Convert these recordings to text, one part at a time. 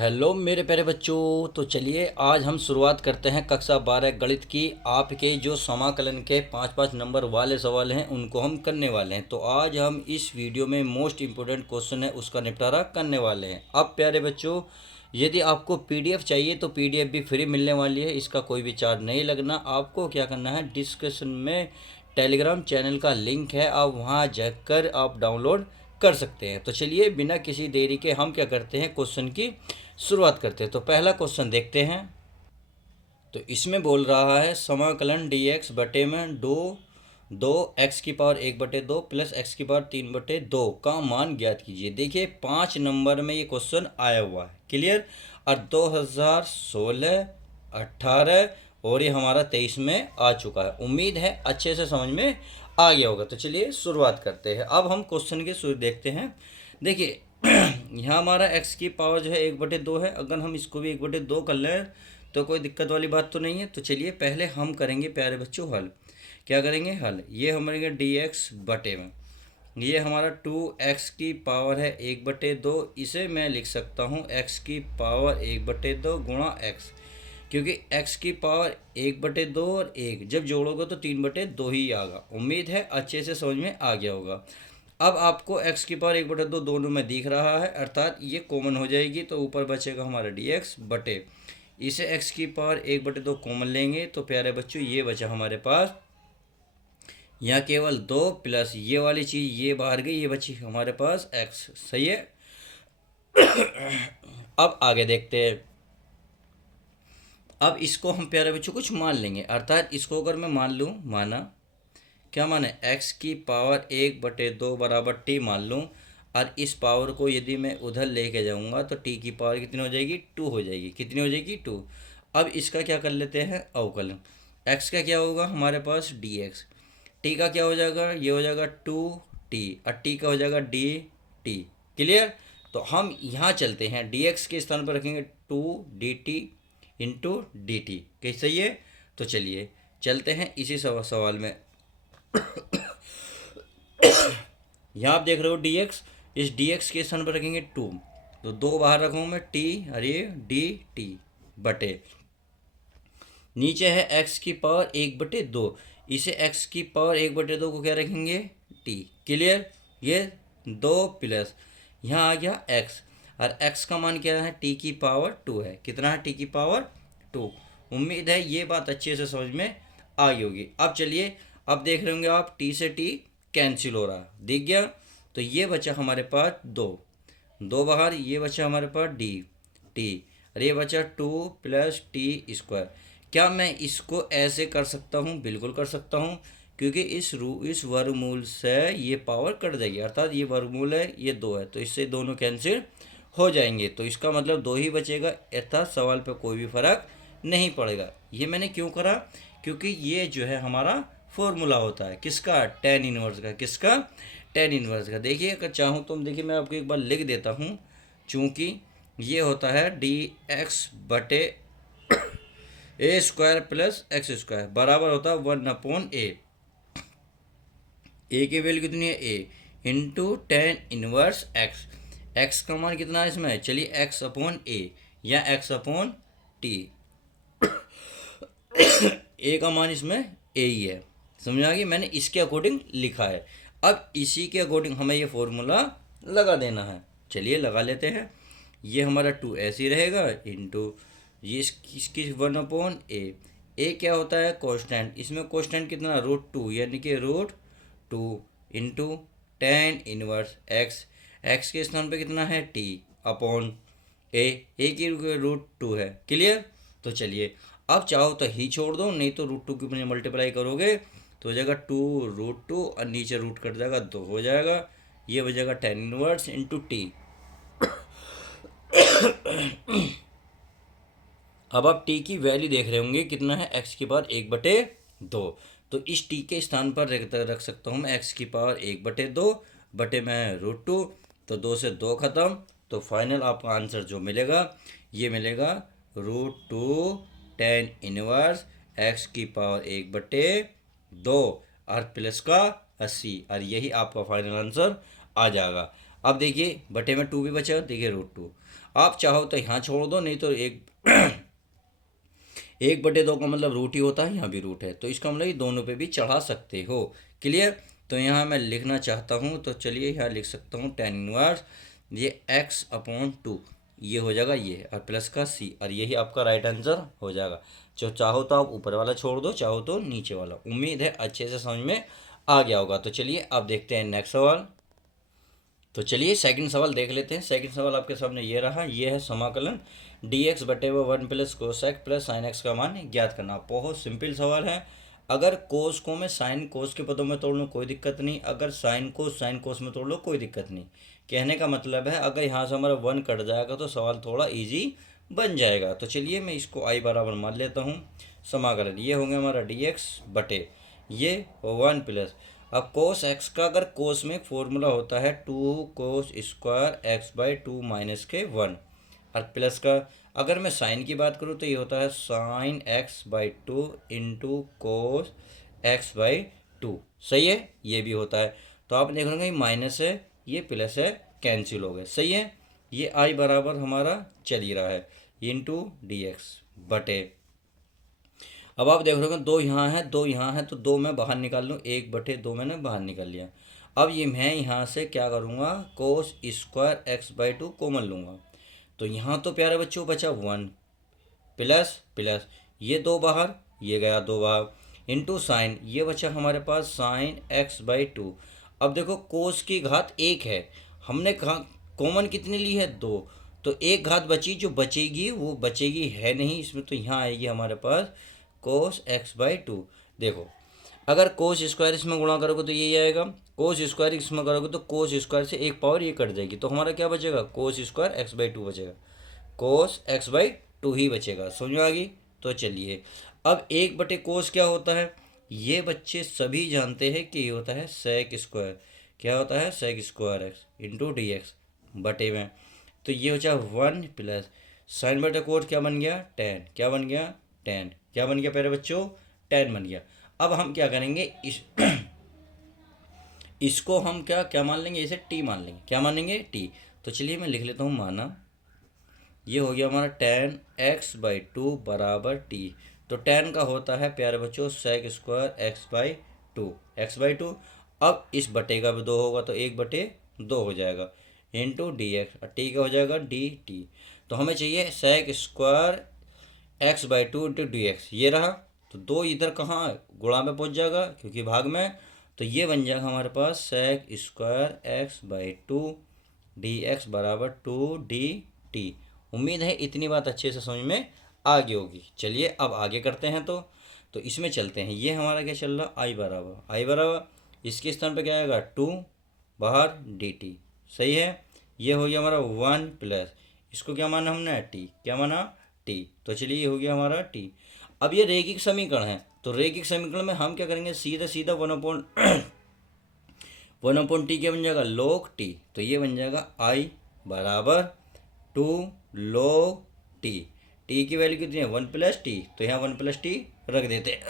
Hello मेरे प्यारे बच्चों। तो चलिए आज हम शुरुआत करते हैं कक्षा 12 गणित की। आपके जो समाकलन के पाँच पाँच नंबर वाले सवाल हैं उनको हम करने वाले हैं। तो आज हम इस वीडियो में मोस्ट इम्पोर्टेंट क्वेश्चन है उसका निपटारा करने वाले हैं। अब प्यारे बच्चों, यदि आपको पीडीएफ चाहिए तो पीडीएफ भी फ्री मिलने वाली है, इसका कोई भी चार्ज नहीं लगना। आपको क्या करना है, डिस्क्रिप्शन में टेलीग्राम चैनल का लिंक है, आप वहाँ जाकर आप डाउनलोड कर सकते हैं। तो चलिए बिना किसी देरी के हम क्या करते हैं, क्वेश्चन की शुरुआत करते हैं। तो पहला क्वेश्चन देखते हैं। तो इसमें बोल रहा है समाकलन डी एक्स बटे में दो एक्स की पावर 1/2 प्लस एक्स की पावर 3/2 का मान ज्ञात कीजिए। देखिए 5 नंबर में ये क्वेश्चन आया हुआ है, क्लियर। और 2016, 18 और ये हमारा 23 में आ चुका है। उम्मीद है अच्छे से समझ में आ गया होगा। तो चलिए शुरुआत करते हैं। अब हम क्वेश्चन के शुरू देखते हैं। देखिए यहाँ हमारा x की पावर जो है 1/2 है। अगर हम इसको भी 1/2 कर लें तो कोई दिक्कत वाली बात तो नहीं है। तो चलिए पहले हम करेंगे प्यारे बच्चों हल। क्या करेंगे, हल। ये हमारे डी एक्स बटे में, ये हमारा 2x की पावर है 1/2। इसे मैं लिख सकता हूँ x की पावर 1/2 गुणा x, क्योंकि x की पावर 1/2 और 1 जब जोड़ोगे तो 3/2 ही आएगा। उम्मीद है अच्छे से समझ में आ गया होगा। अब आपको x की पावर 1/2 दोनों में दिख रहा है, अर्थात ये कॉमन हो जाएगी तो ऊपर बचेगा हमारा डी एक्स बटे, इसे x की पावर 1/2 कॉमन लेंगे तो प्यारे बच्चों ये बचा हमारे पास, यहाँ केवल 2 प्लस ये वाली चीज़ ये बाहर गई, ये बची हमारे पास x। सही है। अब आगे देखते हैं। अब इसको हम प्यारे बच्चों कुछ मान लेंगे, अर्थात इसको अगर मैं मान लूँ, माना क्या माने, x की पावर 1/2 बराबर t मान लूँ, और इस पावर को यदि मैं उधर लेके जाऊंगा तो t की पावर कितनी हो जाएगी, 2 हो जाएगी। कितनी हो जाएगी, 2। अब इसका क्या कर लेते हैं, अवकलन। x का क्या होगा हमारे पास dx, t का क्या हो जाएगा, ये हो जाएगा 2t, और t का हो जाएगा dt। क्लियर। तो हम यहाँ चलते हैं, dx के स्थान पर रखेंगे 2dt इंटू dt। कैसे, सही है। तो चलिए चलते हैं इसी सवाल में। यहाँ आप देख रहे हो dx, इस dx के स्थान पर रखेंगे 2, तो 2 बाहर रखूँ मैं t, अरे dt बटे, नीचे है x की पावर 1/2, इसे x की पावर 1/2 को क्या रखेंगे, t। क्लियर। ये 2 प्लस यहाँ आ गया x, और x का मान क्या है, t की पावर 2 है। कितना है, t की पावर 2। उम्मीद है ये बात अच्छे से समझ में आ गई होगी। अब चलिए, अब देख रहे होंगे आप t से t कैंसिल हो रहा, दिख गया। तो ये बचा हमारे पास 2 बाहर, ये बचा हमारे पास टी, और ये बचा 2 प्लस t²। क्या मैं इसको ऐसे कर सकता हूँ, बिल्कुल कर सकता हूँ, क्योंकि इस वर्गमूल से ये पावर कट जाएगी, अर्थात ये वर्गमूल है, ये 2 है, तो इससे दोनों कैंसिल हो जाएंगे। तो इसका मतलब 2 ही बचेगा, अर्थात सवाल पे कोई भी फर्क नहीं पड़ेगा। ये मैंने क्यों करा, क्योंकि ये जो है हमारा फॉर्मूला होता है किसका, टेन इनवर्स का। किसका, टेन इनवर्स का। देखिए अगर चाहूँ तो देखिए मैं आपको एक बार लिख देता हूँ। चूँकि ये होता है डी एक्स बटे a² प्लस x² बराबर होता है 1/a। ए की वैल्यू कितनी है, a into tan inverse x। x का मान कितना है इसमें, चलिए x/a या x/t। ए का मान इसमें ए ही है, समझ आ गई। मैंने इसके अकॉर्डिंग लिखा है। अब इसी के अकॉर्डिंग हमें ये फॉर्मूला लगा देना है। चलिए लगा लेते हैं। ये हमारा 2 ऐसे ही रहेगा इंटू ये इसकी 1/a। ए क्या होता है, कांस्टेंट। इसमें कांस्टेंट कितना, √2, यानी कि √2 into tan inverse x. X के स्थान पे कितना है, t अपॉन ए की √2 है। क्लियर। तो चलिए अब चाहो तो ही छोड़ दो, नहीं तो √2 की अपने मल्टीप्लाई करोगे तो हो जाएगा 2√2 और नीचे रूट कट जाएगा, 2 हो जाएगा। ये हो जाएगा टेन इनवर्स इंटू टी। अब आप t की वैल्यू देख रहे होंगे कितना है, x की पावर 1/2। तो इस t के स्थान पर रख सकता हूँ मैं x की पावर 1/2 बटे में √2। तो 2 से 2 खत्म, तो फाइनल आपका आंसर जो मिलेगा ये मिलेगा √2 टेन इनवर्स x की पावर 1/2 और प्लस का 80, और यही आपका फाइनल आंसर आ जाएगा। अब देखिए बटे में 2 भी बचा, देखिए √2। आप चाहो तो यहाँ छोड़ दो, नहीं तो 1/2 का मतलब रूट ही होता है, यहाँ भी रूट है, तो इसका मतलब ये दोनों पे भी चढ़ा सकते हो। क्लियर। तो यहाँ मैं लिखना चाहता हूँ, तो चलिए यहाँ लिख सकता हूँ tan इनवर्स ये x/2, ये हो जाएगा ये, और प्लस का c, और यही आपका राइट आंसर हो जाएगा। जो चाहो तो आप ऊपर वाला छोड़ दो, चाहो तो नीचे वाला। उम्मीद है अच्छे से समझ में आ गया होगा। तो चलिए अब देखते हैं नेक्स्ट सवाल। तो चलिए सेकंड सवाल देख लेते हैं। सेकंड सवाल आपके सामने ये रहा, ये है समाकलन dx बटे 1 plus cos x plus sine x का मान ज्ञात करना। बहुत सिंपल सवाल है। अगर कोस को मैं साइन कोस के पदों में तोड़ लूँ कोई दिक्कत नहीं, अगर साइन कोस में तोड़ लो कोई दिक्कत नहीं। कहने का मतलब है अगर यहाँ से हमारा 1 कट जाएगा तो सवाल थोड़ा ईजी बन जाएगा। तो चलिए मैं इसको आई बराबर मान लेता हूँ। समाकलन ये होंगे हमारा dx बटे ये 1 प्लस, अब कोस एक्स का अगर कोस में फॉर्मूला होता है 2 cos square x by 2 minus के 1, और प्लस का अगर मैं साइन की बात करूँ तो ये होता है sine x by 2 into cos x by 2। सही है, ये भी होता है। तो आप देख रहे हो माइनस है, ये प्लस है, कैंसिल हो गए। सही है, ये आई बराबर हमारा चल ही रहा है इंटू डी एक्स बटे, अब आप देख रहे हो दो यहाँ है, दो यहाँ है, तो दो मैं बाहर निकाल लूँ, 1/2 मैंने बाहर निकाल लिया। अब ये मैं यहाँ से क्या करूँगा, cos square x by 2 common लूँगा। तो यहाँ तो प्यारे बच्चों बचा 1 प्लस प्लस, ये 2 बाहर, ये गया 2 बाहर, इंटू साइन, ये बचा हमारे पास साइन एक्स बाई 2। अब देखो कोस की घात 1 है, हमने कहा कॉमन कितनी ली है 2, तो एक घात बची, जो बचेगी वो बचेगी है नहीं इसमें, तो यहाँ आएगी हमारे पास कोस एक्स बाई 2। देखो अगर कोस स्क्वायर इसमें गुणा करोगे तो यही आएगा, कोस स्क्वायर इसमें करोगे तो कोस स्क्वायर से एक पावर ये कट जाएगी, तो हमारा क्या बचेगा, कोस स्क्वायर एक्स बाई 2 बचेगा, कोस एक्स बाई 2 ही बचेगा। समझ में आ गई। तो चलिए अब 1/कोस क्या होता है, ये बच्चे सभी जानते हैं कि ये होता है सेक स्क्वायर, क्या होता है sec square x into d x बटे में, तो ये हो जाए 1 प्लस साइन बटे कोट क्या बन गया टेन, क्या बन गया टेन, क्या बन गया प्यारे बच्चों 10 बन गया। अब हम क्या करेंगे इसको हम क्या क्या मान लेंगे, इसे टी मान लेंगे, क्या मानेंगे टी। तो चलिए मैं लिख लेता हूँ माना, ये हो गया हमारा 10x/2 बराबर टी। तो 10 का होता है प्यारे बच्चों सेक स्क्वायर x/2। अब इस बटे का भी 2 होगा तो 1/2 हो जाएगा इंटू डी एक्स, टी का हो जाएगा डी टी। तो हमें चाहिए sec square x/2 into d x, ये रहा, तो 2 इधर कहाँ गुणा में पहुंच जाएगा क्योंकि भाग में, तो ये बन जाएगा हमारे पास sec square x/2 d x बराबर 2dt। उम्मीद है इतनी बात अच्छे से समझ में आ गई होगी। चलिए अब आगे करते हैं, तो इसमें चलते हैं। ये हमारा क्या चल रहा, आई बराबर इसके स्थान पे क्या आएगा 2 बाहर dt। सही है, ये हो गया हमारा 1 प्लस, इसको क्या माना हमने टी, क्या माना टी। तो चलिए ये हो गया हमारा टी। अब ये रैखिक समीकरण है, तो रैखिक समीकरण में हम क्या करेंगे, सीधा सीधा 1/टी क्या बन जाएगा log टी, तो ये बन जाएगा आई बराबर 2 log टी। टी की वैल्यू कितनी है 1 प्लस टी, तो यहाँ 1 प्लस टी रख देते हैं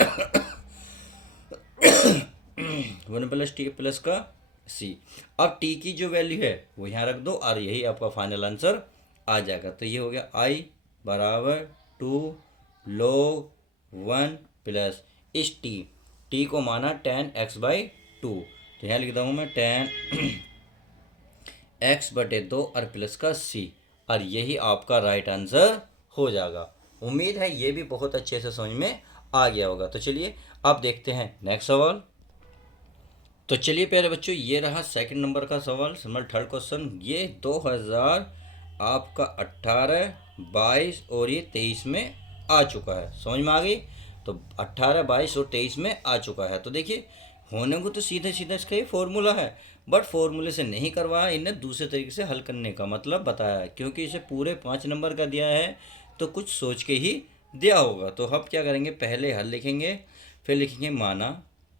1 प्लस टी प्लस का सी। अब टी की जो वैल्यू है वो यहाँ रख दो और यही आपका फाइनल आंसर आ जाएगा। तो ये हो गया आई बराबर 2 log 1 प्लस इस टी को माना 10x/2, तो यहाँ लिखता हूँ मैं 10x/2 और प्लस का सी, और यही आपका राइट आंसर हो जाएगा। उम्मीद है ये भी बहुत अच्छे से समझ में आ गया होगा। तो चलिए अब देखते हैं नेक्स्ट सवाल। तो चलिए प्यारे बच्चों ये रहा सेकंड नंबर का सवाल, समझ थर्ड क्वेश्चन। ये 2000 आपका 18, 22 और ये 23 में आ चुका है, समझ में आ गई। तो 18, 22 और 23 में आ चुका है। तो देखिए होने को तो सीधे सीधा इसका ही फॉर्मूला है, बट फॉर्मूले से नहीं करवाया, इन्हें दूसरे तरीके से हल करने का मतलब बताया है, क्योंकि इसे पूरे 5 नंबर का दिया है तो कुछ सोच के ही दिया होगा। तो हम क्या करेंगे, पहले हल लिखेंगे, फिर लिखेंगे माना,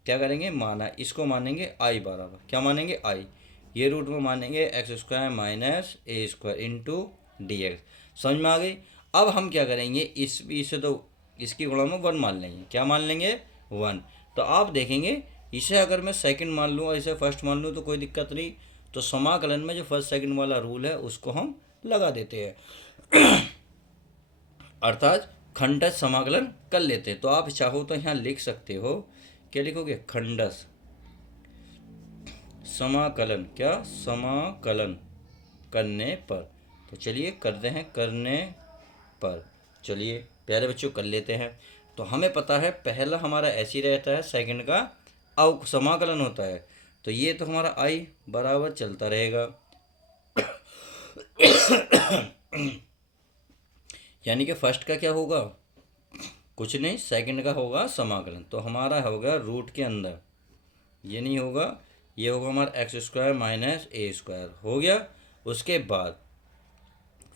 क्या करेंगे माना, इसको मानेंगे आई बराबर, क्या मानेंगे आई, ये रूट में मानेंगे x square minus a square into d x. समझ में आ गई। अब हम क्या करेंगे, इसे तो इसकी गुणा में 1 मान लेंगे, क्या मान लेंगे 1। तो आप देखेंगे इसे अगर मैं सेकंड मान लूँ और इसे फर्स्ट मान लूँ तो कोई दिक्कत नहीं। तो समाकलन में जो फर्स्ट सेकंड वाला रूल है उसको हम लगा देते हैं अर्थात खंडस समाकलन कर लेते हैं। तो आप चाहो तो यहाँ लिख सकते हो, क्या लिखोगे, खंडस समाकलन, क्या, समाकलन करने पर। तो चलिए करते हैं, करने पर। चलिए प्यारे बच्चों कर लेते हैं। तो हमें पता है पहला हमारा ऐसे ही रहता है, सेकंड का अव समाकलन होता है। तो ये तो हमारा आई बराबर चलता रहेगा यानी कि फर्स्ट का क्या होगा, कुछ नहीं, सेकंड का होगा समाकलन। तो हमारा होगा रूट के अंदर, ये नहीं होगा, ये होगा हमारा x square minus a square हो गया। उसके बाद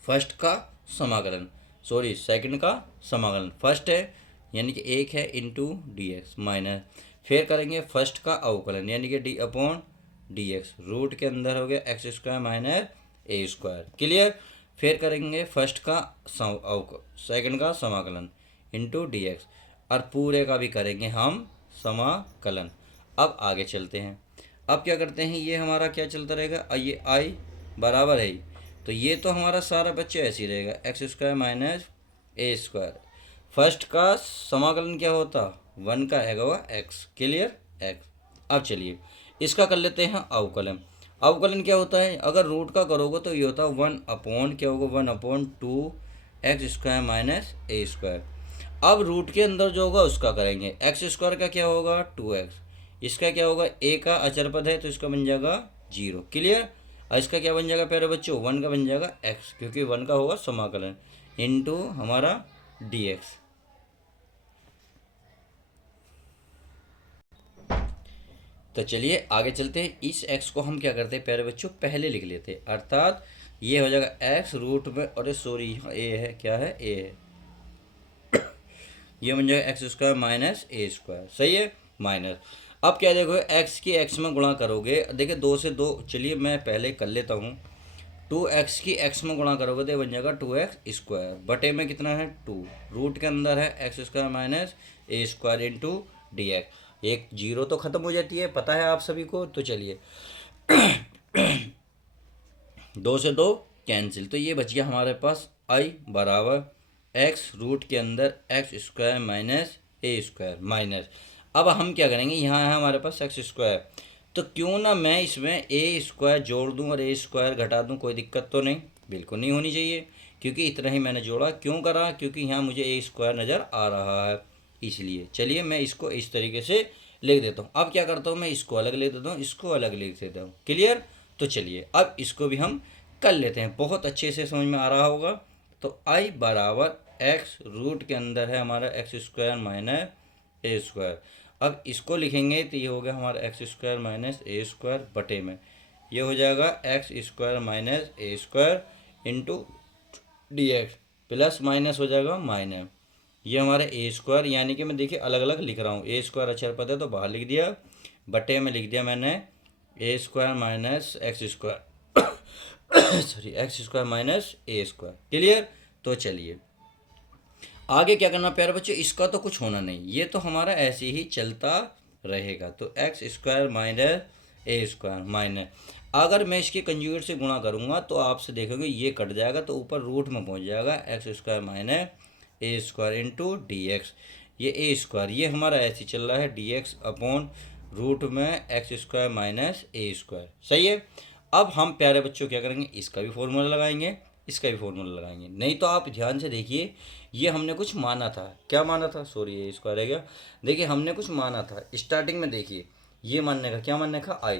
फर्स्ट का समाकलन, सॉरी सेकंड का समाकलन, फर्स्ट है यानी कि एक है इंटू डी एक्स माइनस, फिर करेंगे फर्स्ट का अवकलन यानी कि d upon d x, root के अंदर हो गया x square minus a square, clear. फिर करेंगे फर्स्ट का सेकंड का समाकलन इंटू डी एक्स, और पूरे का भी करेंगे हम समाकलन। अब आगे चलते हैं। अब क्या करते हैं, ये हमारा क्या चलता रहेगा, ये आई बराबर है, तो ये तो हमारा सारा बच्चे ऐसे ही रहेगा, x square minus a square. First का समाकलन क्या होता, वन का है वह एक्स, क्लियर, एक्स। अब चलिए इसका कर लेते हैं अवकलन। अवकलन क्या होता है, अगर रूट का करोगे तो ये होता है वन अपॉन, क्या होगा, one upon two x square minus a square. अब रूट के अंदर जो होगा उसका करेंगे, एक्स स्क्वायर का क्या होगा, टू एक्स, इसका क्या होगा, ए का अचर पद है तो इसका बन जाएगा जीरो, क्लियर। और इसका क्या बन जाएगा प्यारे बच्चों, वन का बन जाएगा एक्स, क्योंकि वन का होगा समाकलन इनटू हमारा डी एक्स। तो चलिए आगे चलते हैं। इस एक्स को हम क्या करते हैं प्यारे बच्चों, पहले लिख लेते हैं, अर्थात ये हो जाएगा एक्स रूट में, अरे सॉरी यहाँ ए है, क्या है, ए है ये बन जाएगा x square minus a square, सही है, माइनस। अब क्या देखो, एक्स की एक्स में गुणा करोगे, देखिए दो से दो, चलिए मैं पहले कर लेता हूँ, टू एक्स की एक्स में गुणा करोगे तो बन जाएगा टू एक्स स्क्वायर, बटे में कितना है, टू, रूट के अंदर है x square minus a square into d x. एक जीरो तो खत्म हो जाती है, पता है आप सभी को। तो चलिए दो से दो कैंसिल, तो ये बच गया हमारे पास आई बराबर एक्स रूट के अंदर x square minus a square minus. अब हम क्या करेंगे, यहाँ है हमारे पास एक्स स्क्वायर, तो क्यों ना मैं इसमें ए स्क्वायर जोड़ दूँ और ए स्क्वायर घटा दूँ, कोई दिक्कत तो नहीं, बिल्कुल नहीं होनी चाहिए, क्योंकि इतना ही मैंने जोड़ा। क्यों करा, क्योंकि यहाँ मुझे ए स्क्वायर नज़र आ रहा है, इसलिए। चलिए मैं इसको इस तरीके से लिख देता हूँ। अब क्या करता हूँ, मैं इसको अलग लिख देता हूँ, इसको अलग लिख देता हूँ, क्लियर। तो चलिए अब इसको भी हम कर लेते हैं, बहुत अच्छे से समझ में आ रहा होगा। तो आई बराबर एक्स रूट के अंदर है हमारा x square minus a square. अब इसको लिखेंगे तो ये हो गया हमारा x square minus a square बटे में, ये हो जाएगा x square minus a square into d x, plus minus हो जाएगा माइनस, ये हमारा ए स्क्वायर, यानी कि मैं देखिए अलग अलग लिख रहा हूँ, ए स्क्वायर अक्षर पद है तो बाहर लिख दिया, बटे में लिख दिया मैंने a square minus x square sorry x square minus a square, clear. तो चलिए आगे क्या करना प्यारे बच्चों, इसका तो कुछ होना नहीं, ये तो हमारा ऐसे ही चलता रहेगा। तो x square minus a square minus, अगर मैं इसके कंजुगेट से गुणा करूँगा तो आपसे देखोगे ये कट जाएगा, तो ऊपर रूट में पहुँच जाएगा x square minus a square into d x, ये ए स्क्वायर ये हमारा ऐसे चल रहा है, डी एक्स अपॉन रूट में x square minus a square, सही है। अब हम प्यारे बच्चों क्या करेंगे, इसका भी फॉर्मूला लगाएंगे, इसका भी फॉर्मूला लगाएंगे। नहीं तो आप ध्यान से देखिए, ये हमने कुछ माना था, क्या माना था, सॉरी ये स्क्वायर है क्या, देखिए हमने कुछ माना था स्टार्टिंग में, देखिए ये मानने का, क्या मानने का, आई,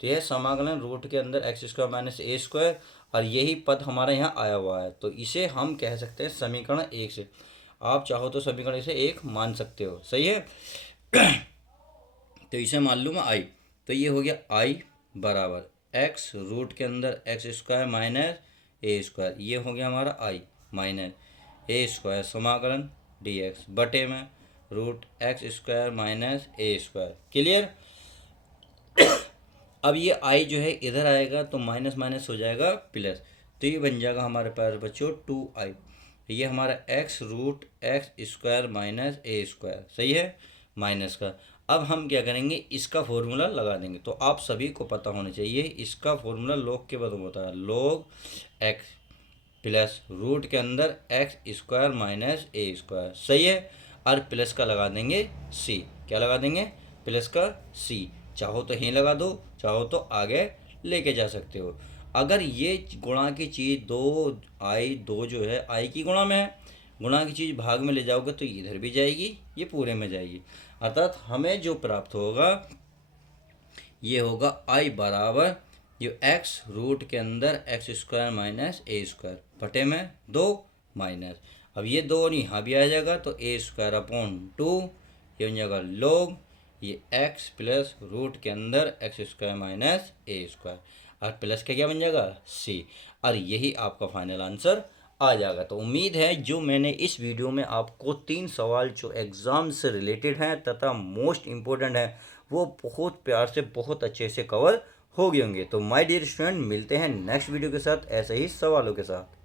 तो यह समाकलन रूट के अंदर x square minus a square, और यही पद हमारे यहाँ आया हुआ है, तो इसे हम कह सकते हैं समीकरण एक से, आप चाहो तो समीकरण से एक मान सकते हो, सही है तो इसे मान लूँ मैं आई, तो ये हो गया आई बराबर एक्स रूट के अंदर x square minus a square, ये हो गया हमारा आई माइनस ए स्क्वायर समाकलन डी एक्स बटे में root x square minus a square, clear. अब ये आई जो है इधर आएगा तो माइनस माइनस हो जाएगा प्लस, तो ये बन जाएगा हमारे पास बच्चों टू आई, ये हमारा x root x square minus a square, सही है, माइनस का। अब हम क्या करेंगे, इसका फॉर्मूला लगा देंगे, तो आप सभी को पता होना चाहिए इसका फॉर्मूला लॉग के बाद होता है, लॉग एक्स, प्लस रूट के अंदर x square minus a square, सही है। और प्लस का लगा देंगे सी, क्या लगा देंगे, प्लस का सी। चाहो तो यहीं लगा दो, चाहो तो आगे लेके जा सकते हो। अगर ये गुणा की चीज़ दो आई, दो जो है आई की गुणा में है, गुणा की चीज़ भाग में ले जाओगे तो इधर भी जाएगी, ये पूरे में जाएगी। अर्थात हमें जो प्राप्त होगा ये होगा आई बराबर जो एक्स रूट के अंदर x square minus a square बटे में दो माइनस, अब ये दो और यहाँ भी आ जाएगा तो ए स्क्वायर अपॉन 2, ये बन जाएगा log ये एक्स प्लस रूट के अंदर x square minus a square, और प्लस का क्या बन जाएगा सी, और यही आपका फाइनल आंसर आ जाएगा। तो उम्मीद है जो मैंने इस वीडियो में आपको 3 सवाल जो एग्ज़ाम से रिलेटेड हैं तथा मोस्ट इम्पोर्टेंट हैं वो बहुत प्यार से बहुत अच्छे से कवर हो गए होंगे। तो माय डियर स्टूडेंट, मिलते हैं नेक्स्ट वीडियो के साथ ऐसे ही सवालों के साथ।